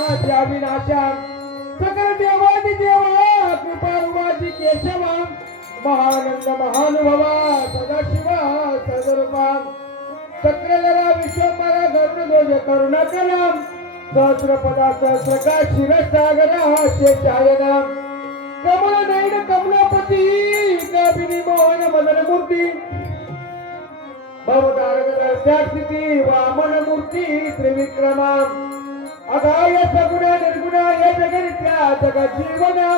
विनाशा सकल देवादी देवा कृपारुवाजी केशवा महानंद महानुभवा सदाशिवा सदरूपा चक्रधरा विश्वंभरा गरुडध्वज करुणाकरा सहस्रपदा सहस्रका शिरसागरा शेषायना कमल नयन कमलापती कबिनी मोहन मदन मूर्ती भवतारकस्थिती वामन मूर्ती त्रिविक्रमा अगाय सगुण निर्गुण ये जगनित्या जगज्जीवना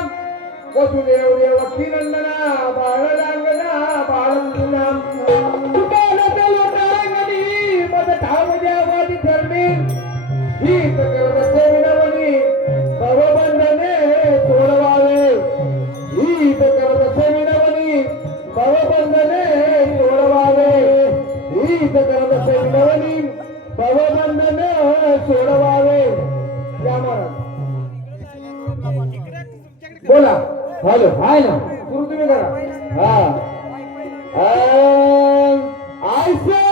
वसुदेव देवकी नंदना बाळरांगना बाळंगना तुकालतलोटांगणी मद ठावद्यावादी धर्मी ही सकलवसे विनवनी भवबंधने सोडवावे ही सकलवसे विनवनी भवबंधने सोडवावे ही सकलवसे विनवनी भवबंधने सोडवावे या महाराज बोला हॅलो हाय ना सुरू तुम्ही करा ऐसे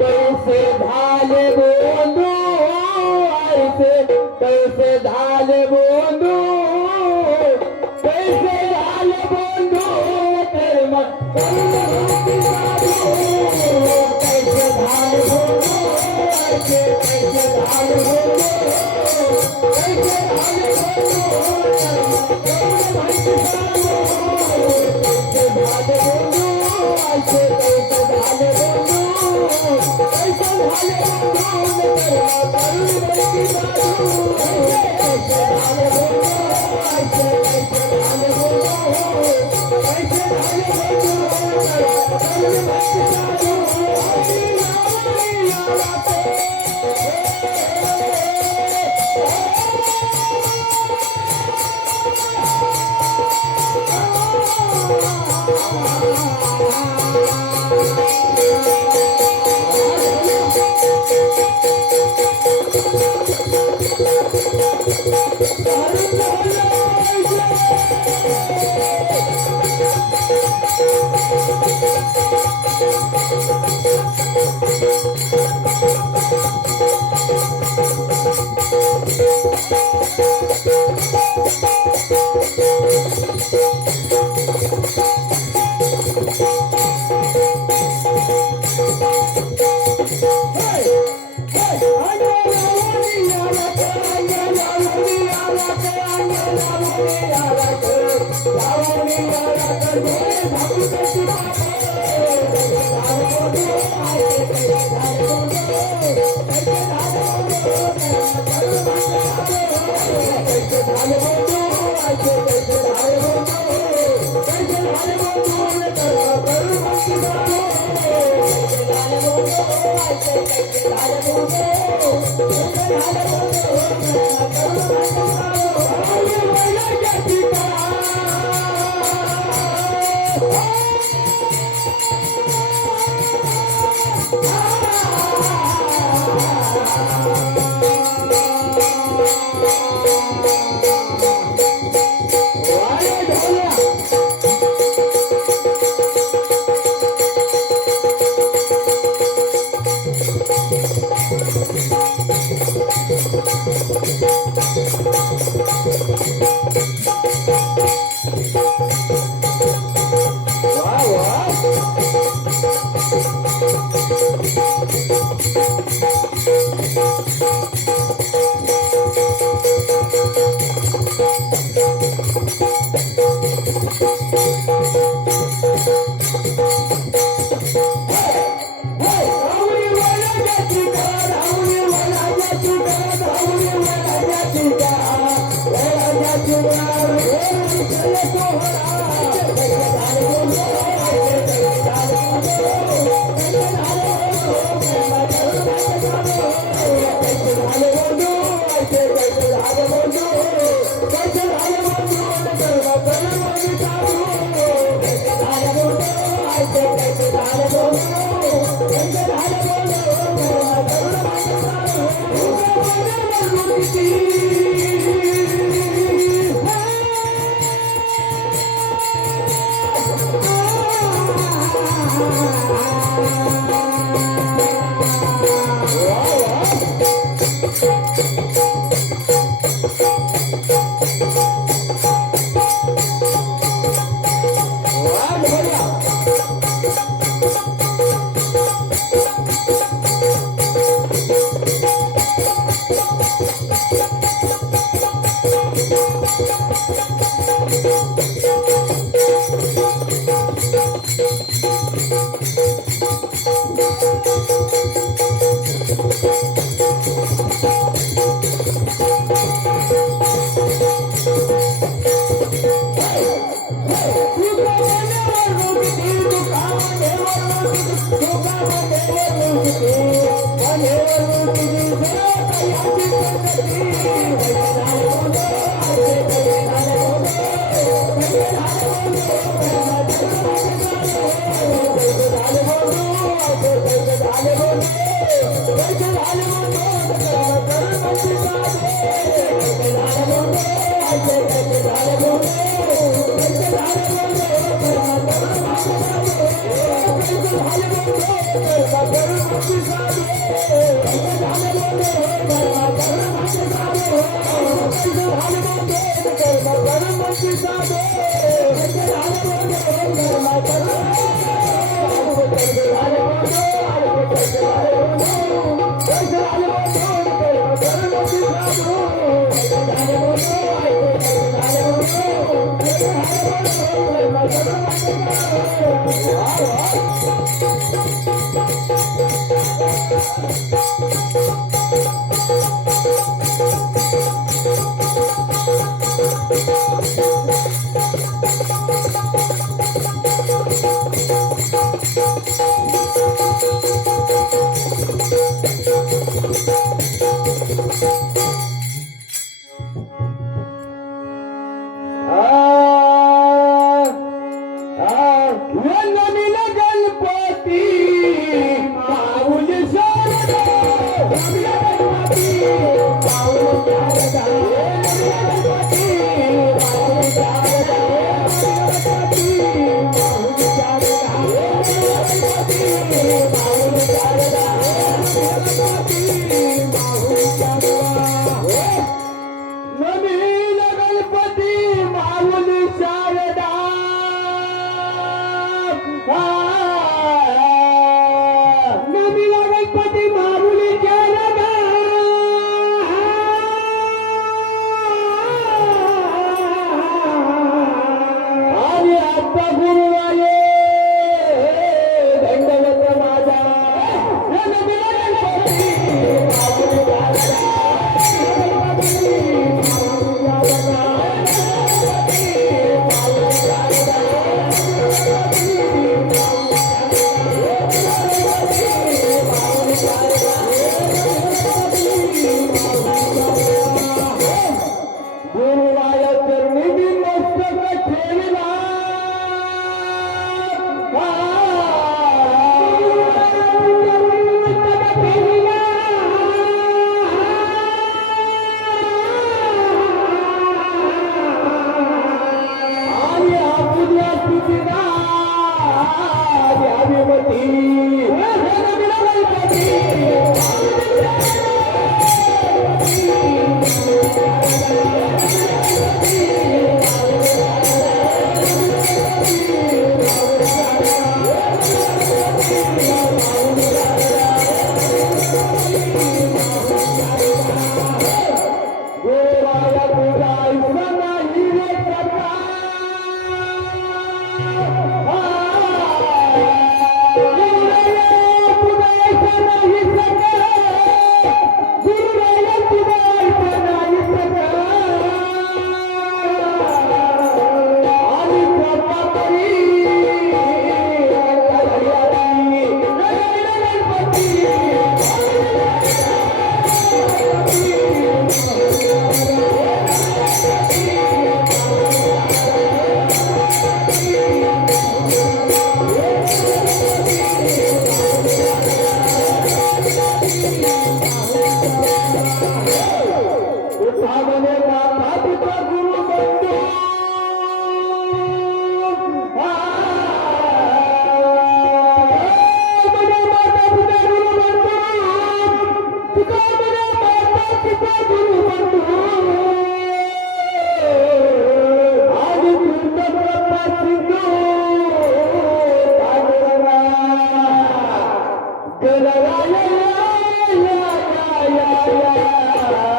कैसे झाले बोंदू ऐसे कैसे झाले बोंदू कैसे झाले बोंदू कर्म कैसे झाले बोंदू ऐसे कैसे झाले बोंदू कैसे झाले Wow, wow.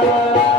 Yeah.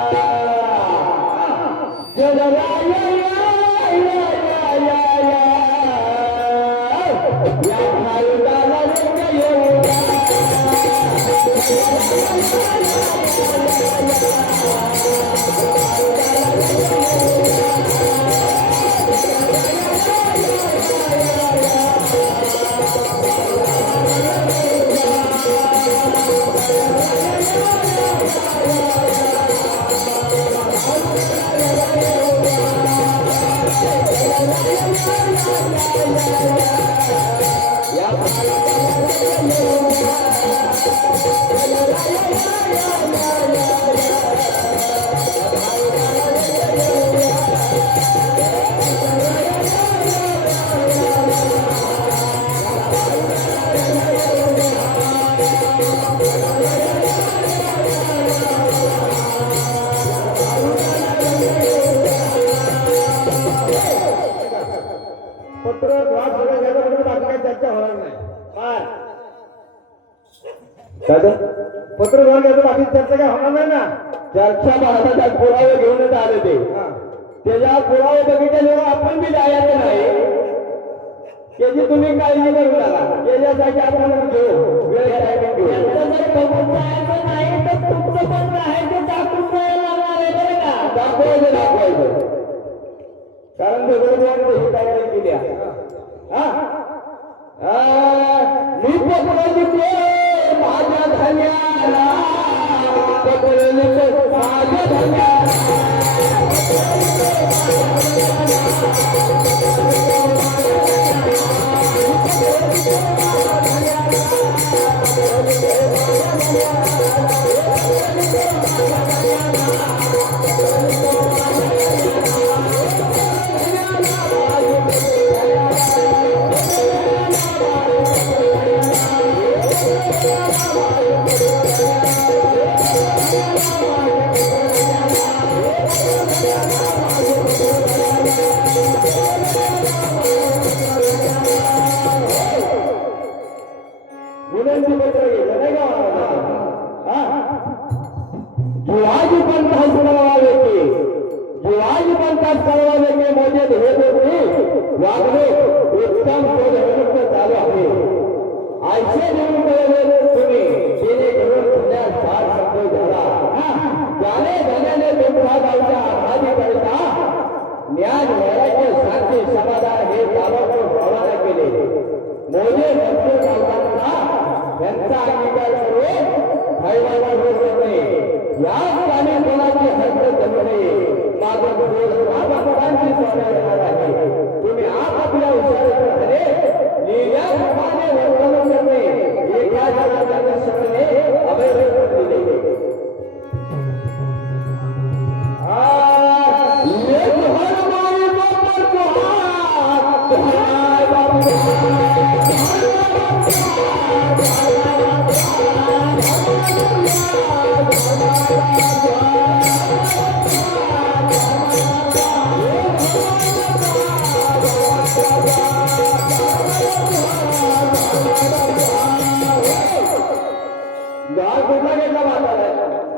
पत्र घेऊन घ्यायचं बाकी चर्चा काय होणार नाही ना. चर्चा भारताच्या पुरावे घेऊनच आले ते. त्याच्या पुरावे बघितल्यावर आपण बी जायचं नाही. त्याची तुम्ही काळजी करू नका. त्याच्यासाठी आपण घेऊ वेळ टायमिंग घेऊ. जायचं नाही तर तुमचं पण राहायचं दाखवून लागणार आहे बरं का. दाखवायचं कारण ही तयारी केली आहे. मी पकडायची माझ्या धन्याला माझ्या धन्याला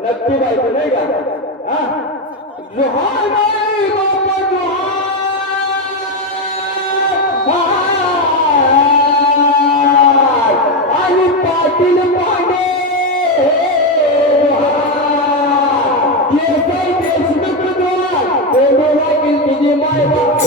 नक्की बायको नाही का. जोहार बाई बाबा जोहार आणि पाटील पांडे देशमुख तुझी माय बाप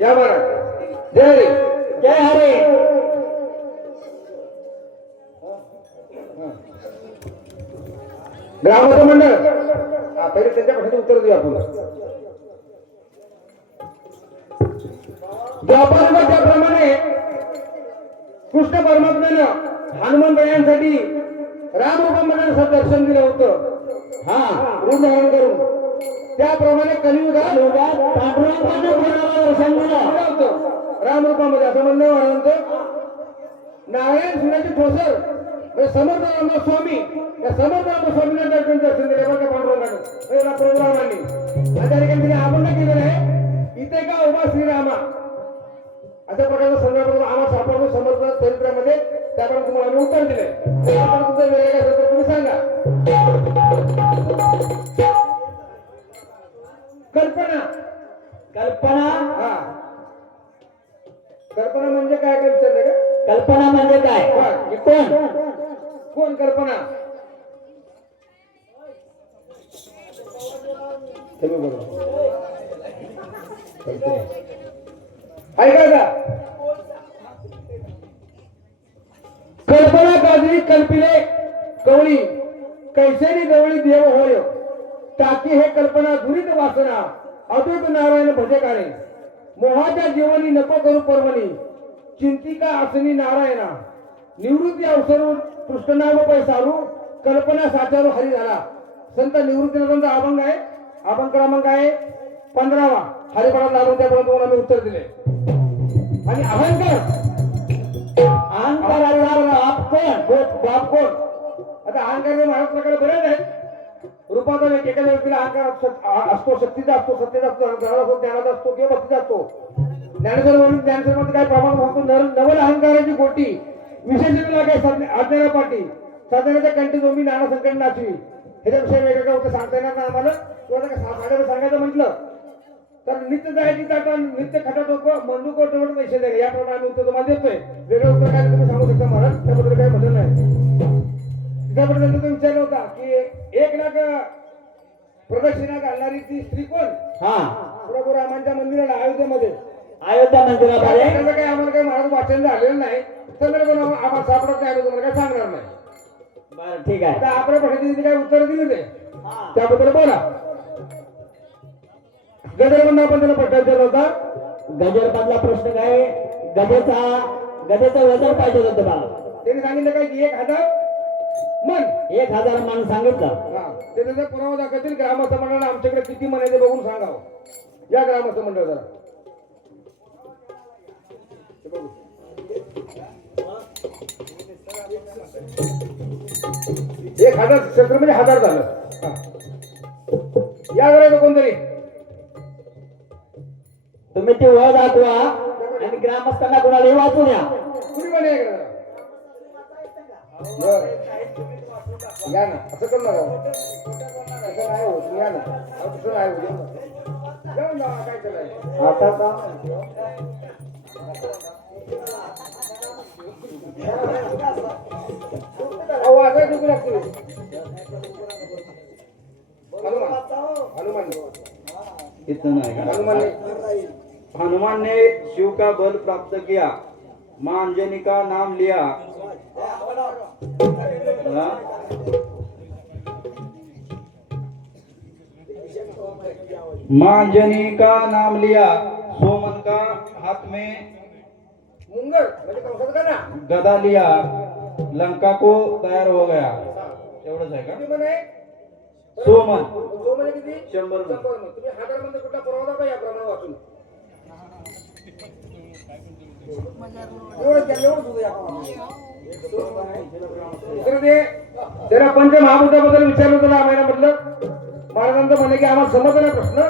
या बरं जय हरी जय हरी. ग्रामस्थ मंडळ पहिले त्यांच्या प्रश्नाचे उत्तर देऊ आपण. द्वापाराला त्याप्रमाणे कृष्ण परमात्म्यानं हनुमंतरायांसाठी रामरूपामध्ये दर्शन दिलं होतं. हा रूप धारण करून त्याप्रमाणे कलियुगात पांडुरंगानं कोणाला दर्शन दिलं होतं रामरूपामध्ये असं म्हणणं महाराजांचं. नारायण सुनाची ठोसर म्हणजे समर्थ रामस्वामी या समर्थ रामस्वामींना दर्शन दिले बघा पांडुरंगानं प्रोग्रामांनी. आणि त्या ठिकाणी तिने आपण काय केलेलं आहे इथे का उभा श्रीरामा अशा प्रकारचा संदर्भ आम्हाला सापडतो समर्थ चरित्रामध्ये. त्याप्रमाणे तुम्हाला आम्ही उत्तर दिले. तुमचं वेळ काय असेल तर तुम्ही सांगा. कल्पना कल्पना हा कल्पना म्हणजे काय काय विचारलं का कल्पना म्हणजे काय बर. कोण कोण कल्पना? तुम्ही बोला. कल्पना. ऐका का? कल्पना काजरी कल्पिले कवळी कैसेनी गवळी देव होय टाकी हे कल्पना दुरित वासना अद्वैत नारायण भजकारे मोहाच्या जीवनी नको करू पर्वणी चिंतिका आसनी नारायणा निवृत्ती अवसरून कृष्णनाम पै सारू कल्पना साचारू हरी झाला. संत निवृत्तीनाथांचा अभंग आहे. अभंग क्रमांक आहे 15वा. हरिपाठात लागून त्यापर्यंत तुम्हाला मी उत्तर दिले. आणि अहंकार अहंकाराचा बाप कोण? आता अहंकार महाराष्ट्राकडे बरेच आहेत. रूपाचा एका व्यक्तीला अहंकार असतो, शक्तीचा असतो, सत्तेचा असतो, ज्ञानाचा असतो किंवा भक्तीचा असतो. ज्ञानेश्वरमध्ये काय प्रमाण म्हणतो नवल अहंकाराची गोटी विशेषणला काय आज्ञाला पाठी साधनाच्या कंठी जोमी नाना संकट नाचवी. ह्याच्याविषयी वेगवेगळं होतं सांगता येणार ना आम्हाला. तुम्हाला सांगायचं म्हटलं तर नित्य जायची ताटा नित्य खटाटोप मंदूक तेवढं पैसे द्या. याप्रमाणे आम्ही उत्तर तुम्हाला देतोय. वेगळं उत्तर काय तुम्ही सांगू शकता महाराज, त्याबद्दल काही म्हणलं नाही. त्याबद्दल तुम्ही विचारलं होता की 1 लाख प्रदक्षिणा घालणारी ती स्त्री कोण? हा प्रभू रामांच्या मंदिराला अयोध्येमध्ये. अयोध्या मंदिरामध्ये त्याचं काही आम्हाला काही महाराज वाचन झालेलं नाही. तर पण आम्हाला सापडत नाही. तुम्हाला काय सांगणार नाही. बरं ठीक आहे. आता आपल्या प्रश्नाची काही उत्तर दिली ते त्याबद्दल बोला. गजरबंद आपण त्याला प्रश्न विचारला होता. गजरमधला प्रश्न काय गजेचं वजन पाहिजे होतं तुम्हाला. त्यांनी सांगितलं काय की 1000 मन 1000 मन सांगितलं. त्याचा जर पुरावा दाखवतील ग्रामस्थ मंडळाला आमच्याकडे किती मन आहे ते बघून सांगावं. या ग्रामस्थ मंडळ जरा 1000 क्षेत्र म्हणजे 1000 झालं. या करायचं कोणतरी तुम्ही ती वळ दाखवा आणि ग्रामस्थांना कोणालाही वाचू द्या. कुणी पण या ना असं कर ना असं नाही होत. या ना तसं नाही होत. जाऊन जा काय करायचं आता का वाजाय चुकू लागतो. हनुमान इतना है का? हनुमान हनुमान ने शिव का बल प्राप्त किया, मां अंजनी का नाम लिया. हाँ? मां अंजनी का नाम लिया, सोमन का हाथ में मुंगळ म्हणजे कंसात का ना गदा लिया, लंका को तैयार हो गया. एवढंच आहे का? किती म्हणे सोमन तो म्हणजे किती 100 मन. तुम्ही 1000 मध्ये कुठला पुरावा दाखवा या प्रमाणे वाचून त्याला पंचमहाभूताबद्दल विचारलं होतं रामायणा म्हटलं. महाराजांचं म्हणलं की आम्हाला समजला नाही प्रश्न.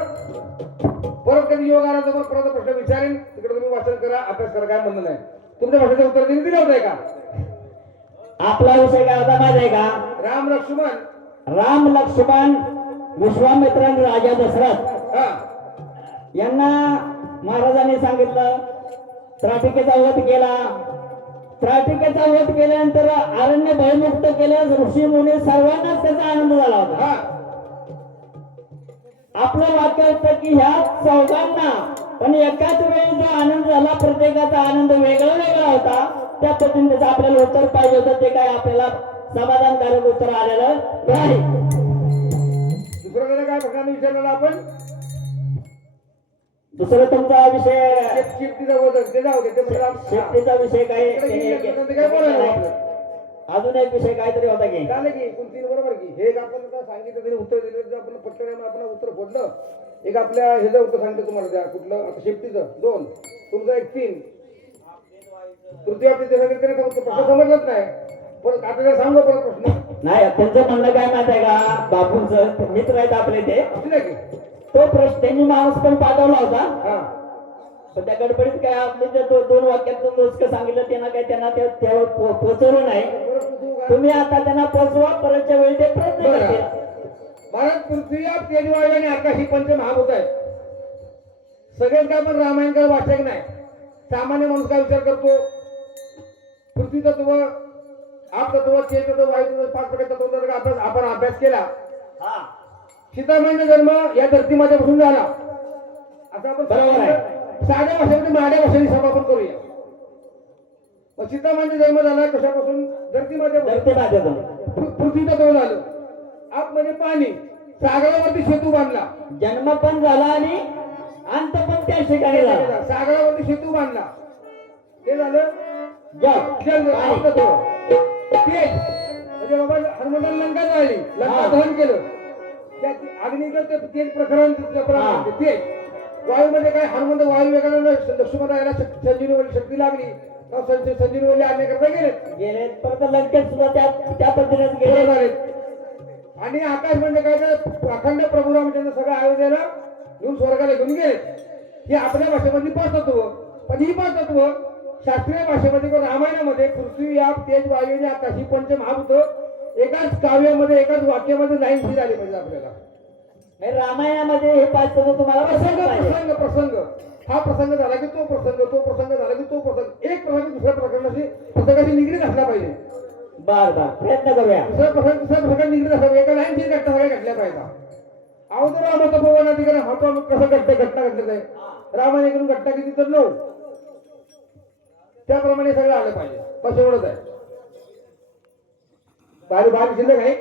परत कधी योग आला तर परत प्रश्न विचारेन. तिकडे तुम्ही वाचन करा, अभ्यास करा, काय म्हणणं नाही. तुमच्या प्रश्नाचं उत्तर दिलं होतं का? आपला विषय काय होता माहिती आहे का? राम लक्ष्मण विश्वामित्र आणि राजा दशरथ हा यांना महाराजांनी सांगितलं त्राटिकेचा वध केला. त्राटिकेचा वध केल्यानंतर अरण्य भयमुक्त केलं. ऋषी मुनी सर्वांनाच त्याचा आनंद झाला होता. हा आपलं वाक्य होतं की ह्या चौघांना पण एकाच वेळी जो आनंद झाला प्रत्येकाचा आनंद वेगळा वेगळा होता. त्या पद्धतीने त्याचं आपल्याला उत्तर पाहिजे होतं. ते काय आपल्याला समाधानकारक उत्तर आलेलं नाही. दुसरं काय प्रश्नाने विचारलेला आपण दुसरं तुमचा विषय शेतीचा वजन ते जाऊ दे. ते म्हणजे शेतीचा विषय काय काय बोलायला अजून एक विषय काहीतरी होता की झालं की कोणती बरोबर की हे एक आपण सांगितलं तरी उत्तर दिलं आपण पटकन आपण उत्तर फोडलं. एक आपल्या ह्याचं उत्तर सांगतो तुम्हाला त्या कुठलं आता शेफ्टीचं 2 तुमचं एक 3 तृतीय प्रश्न समजलंच नाही. परत आता सांगू परत प्रश्न नाही. त्यांचं म्हणणं काय माहित आहे का? बापूंचं मित्र आहेत आपले ते की तो प्रश्न त्यांनी माणूस पण पाठवला होता. हा पण त्या गडबडीत काय आपले जे 2 वाक्यातून रोजकं सांगितलं त्यांना ते त्यावर पोहोचवलं नाही. तुम्ही आता त्यांना पोहोचवा. परतच्या वेळी ते प्रयत्न करतील. भारत पृथ्वी तेज वायू आणि आकाश ही पंचमहाभूत आहेत. सगळेच काय पण रामायण काय वाचक नाही. सामान्य माणूस काय विचार करतो पृथ्वी तत्व, आप तत्व, चेत तत्व, वायू तत्व, 5 प्रकार तत्वांचा आपण अभ्यास केला. सीतामाईचा जन्म या धरतीमातेपासून झाला असं आपण बरोबर आहे. साध्या भाषेमध्ये माड्या भाषेने समापन करूया. मग सीतामाईचा जन्म झाला कशापासून? धरतीमातेपासून. पृथ्वी तत्व झालं. आप म्हणजे पाणी, सागरावरती सेतू बांधला. जन्म पण झाला आणि अंत पण त्या ठिकाणी झाला. सागरावरती सेतू बांधला, ते झालं जल. आप तत्व. तेज म्हणजे बाबा हनुमंतांनी लंका जाळली, लंका दहन केलं, त्या अग्नीचं ते तेज प्रकरण तेज. वायू म्हणजे काय? हनुमंत वायू वेगाने लक्ष्मण यायला संजीवनी शक्ती लागली, संजीवनी आणण्याकरता गेले परत लंकेत सुद्धा त्या पद्धतीने गेले झाले. आणि आकाश म्हणजे काय? तर अखंड प्रभू रामचंद्र सगळं अयोध्येला घेऊन स्वर्गाला घेऊन गेले. ही आपल्या भाषेमधली 5 तत्व. पण ही 5 तत्व शास्त्रीय भाषेमध्ये किंवा रामायणामध्ये पृथ्वी, आप, तेज, वायू आणि आकाश ही पंचमहाभूत एकाच काव्यामध्ये, एकाच वाक्यामध्ये लाईन शी झाली पाहिजे आपल्याला. रामायणामध्ये हे 5 तत्व तुम्हाला प्रसंग हा प्रसंग झाला की तो प्रसंग झाला की तो प्रसंग, एक प्रसंग दुसऱ्या प्रसंगाशी निगडीत असला पाहिजे. बर प्रयत्न करूया. दुसऱ्या प्रसंग निगडीत असला पाहिजे. एका लाईन शी घटना सगळ्या घडल्या पाहिजे. अवधूत रामाचा भवन अधिकारी हातो कसं घटना घडत आहे. रामाने घटना किती तर 9, त्याप्रमाणे सगळं आलं पाहिजे. बस एवढंच आहे. बारी शिल्लक आहे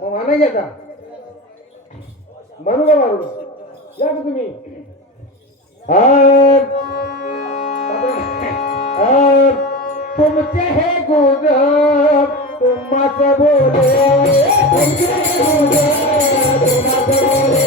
मग म्हणा घ्या का? म्हणू का मारू? या का तुम्ही? तुमचे हे गुज तुम्हाच बोले, तुमचे गुज तुम्हाच बोले,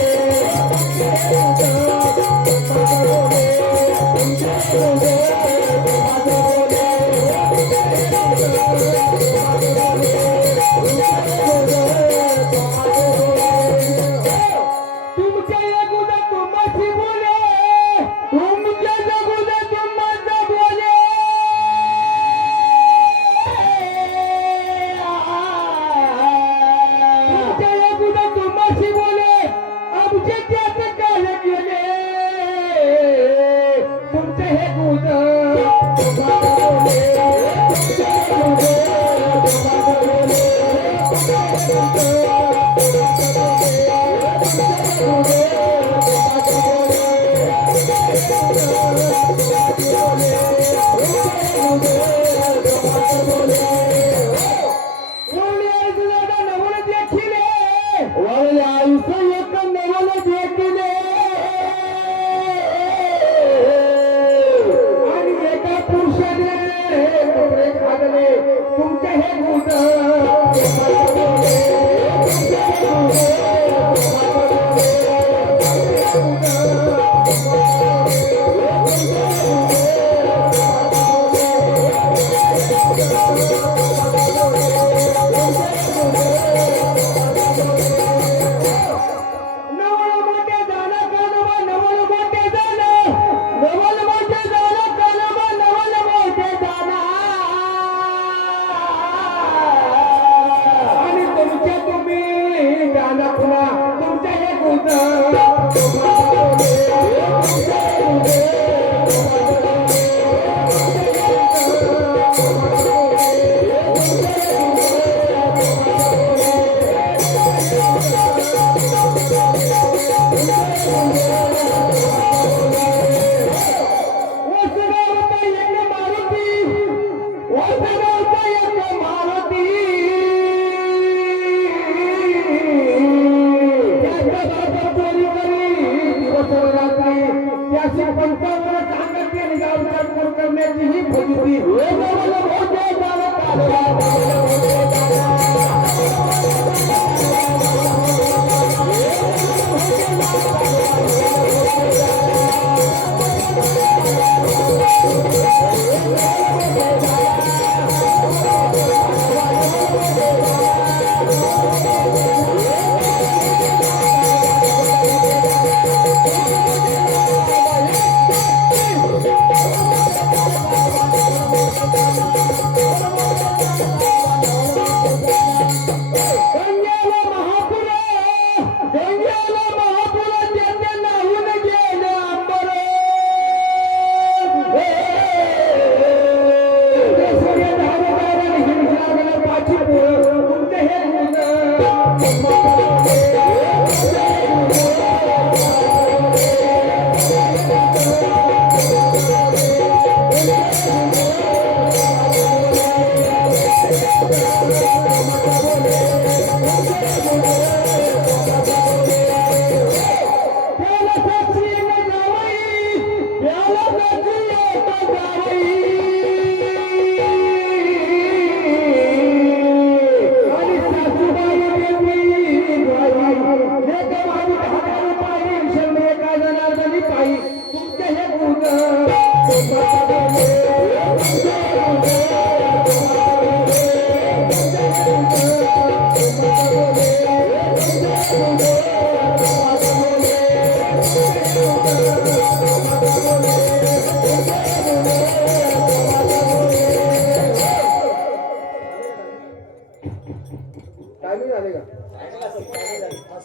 झाले का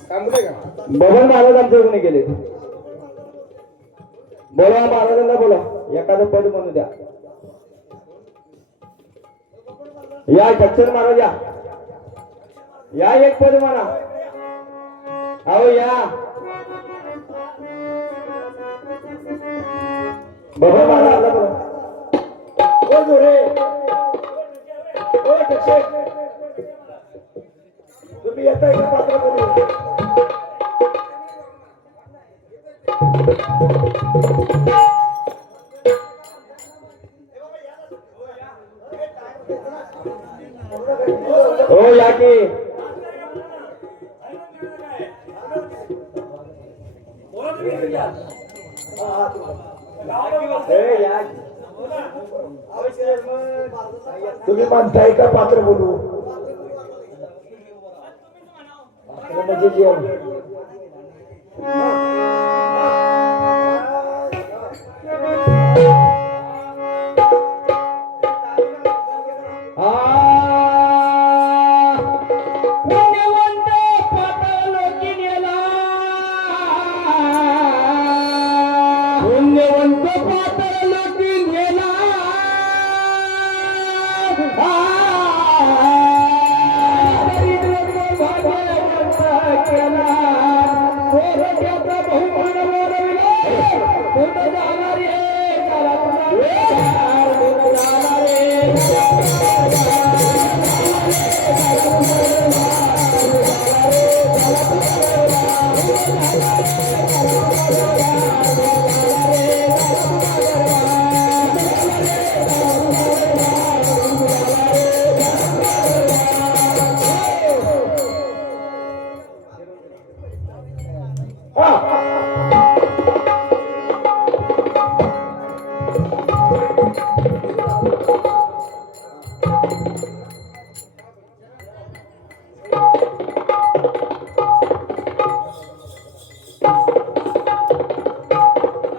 सांगू का बबन महाराज आमच्या गुन्हे गेले. बोला महाराजांना बोला, एखादं पद म्हणू द्या. या जक्षण महाराज या एक पद म्हणा. अहो या बबन महाराज बोला. ओ जोरे ओ जक्षण, तुम्ही येता का पात्र बोलू. हो या की तुम्ही म्हणताय का पात्र बोलू म्हणजे जेवण.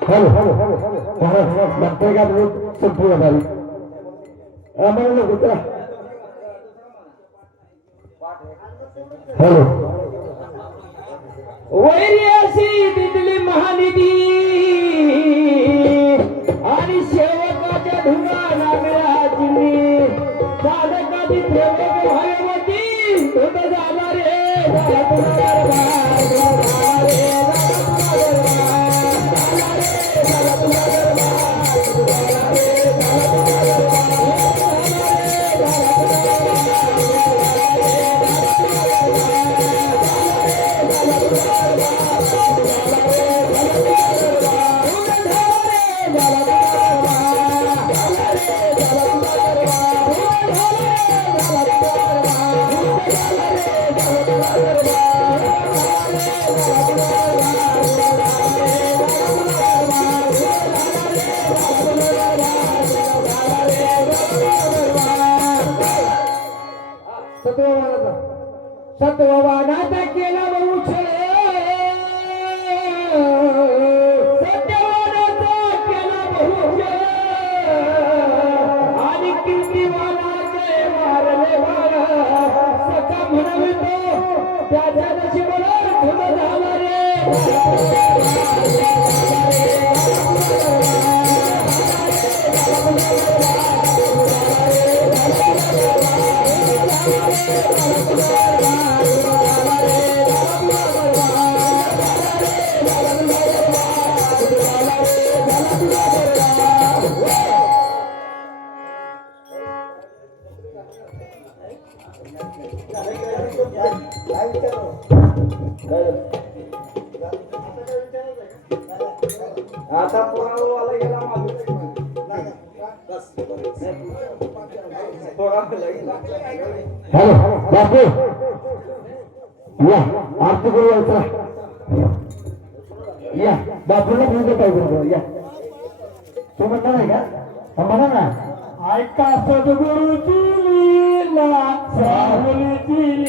हॅलो हॅलो हॅलो म्हणतोय का संपूर्ण झाली आम्हाला कुत्रा. हॅलो वैरी अशी दिली महानिधी आणि सेवकाच्या ढुंगाला मिळाली साधकाची प्रेमक भयवती होत झाला रे. सत्ववानाचा केला सत्यवानाचा केला आणि कीर्तिवानाचे मारले वारा सका म्हणवितो त्याच्या नशिबाला धुम झाला रे. आता पुरावाला गेला हॅलो बापू या आरती करू या बापूला फोन पाहिजे या तो म्हणता नाही का म्हणा ना ऐका सद्गुरूची लीला सावलीची